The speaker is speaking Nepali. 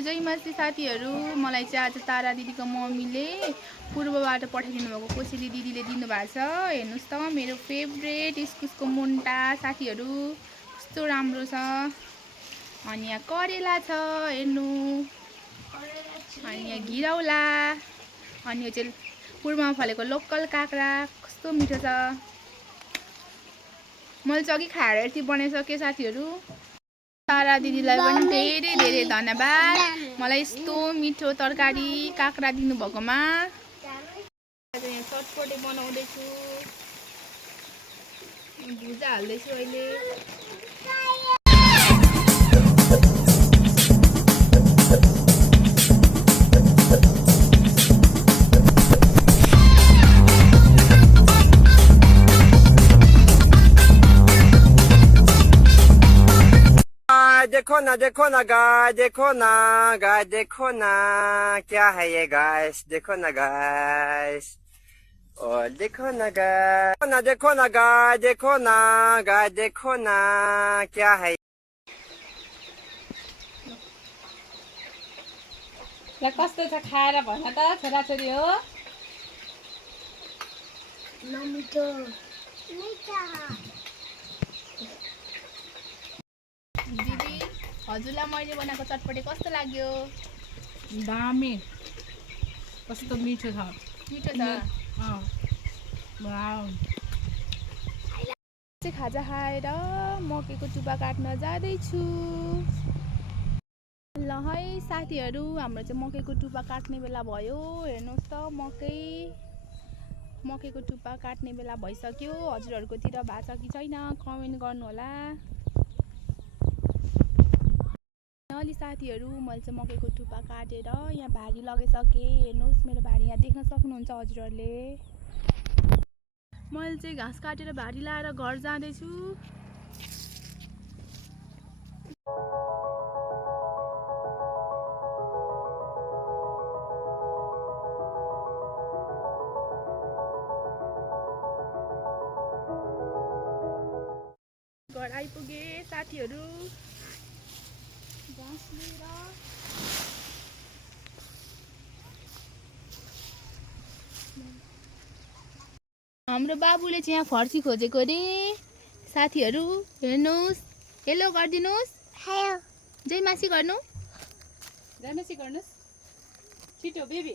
जय मासी साथीहरू। मलाई चाहिँ आज तारा दिदीको मम्मीले पूर्वबाट पठाइदिनु भएको कोसेली दिदीले दिनुभएको छ। हेर्नुहोस् त मेरो फेभरेट इस्कुसको मुन्टा साथीहरू कस्तो राम्रो छ। अनि यहाँ करेला छ हेर्नु, अनि यहाँ घिरौला, अनि यो चाहिँ पूर्वमा फलेको लोकल काँक्रा कस्तो मिठो छ। मैले चाहिँ अघि खाएर यति बनाइसकेँ साथीहरू। तारा दिदीलाई पनि धेरै धेरै धन्यवाद मलाई यस्तो मिठो तरकारी काँक्रा दिनुभएकोमा। यहाँ चटपटे बनाउँदैछु, भुजा हाल्दैछु अहिले। देखो ना गाय, देखो ना गाय, देखो ना क्या है ये गाइस, देखो ना गाइस, और देखो ना गाय, देखो ना गाय, देखो ना गाय, देखो ना क्या है। ल कस्तो छ खाएर भन त छोराछोरी हो। मिठो मिठो। दिदी हजुरलाई मैले बनाएको चटपटे कस्तो लाग्यो? दामी, कस्तो मिठो छ। मिठो छ। वाउ। चाहिँ खाजा खाएर मकैको टुप्पा काट्न जाँदैछु। ल है साथीहरू, हाम्रो चाहिँ मकैको टुप्पा काट्ने बेला भयो। हेर्नुहोस् त मकैको टुप्पा काट्ने बेला भइसक्यो। हजुरहरूकोतिर भएको छ कि छैन कमेन्ट गर्नु होला। अलि साथीहरू मैले चाहिँ मकैको टुप्पा काटेर यहाँ भारी लगाइसकेँ। हेर्नुहोस् मेरो भारी यहाँ देख्न सक्नुहुन्छ हजुरहरूले। मैले चाहिँ घाँस काटेर भारी लाएर घर जाँदैछु। घर आइपुगे साथीहरू घाँस लिएर। हाम्रो बाबुले चाहिँ यहाँ फर्सी खोजेको अरे साथीहरू। हेर्नुहोस्, हेलो गरिदिनुहोस्। हेलो जय मासी गर्नु। जानुहोस् गर्नुहोस् छिटो बेबी।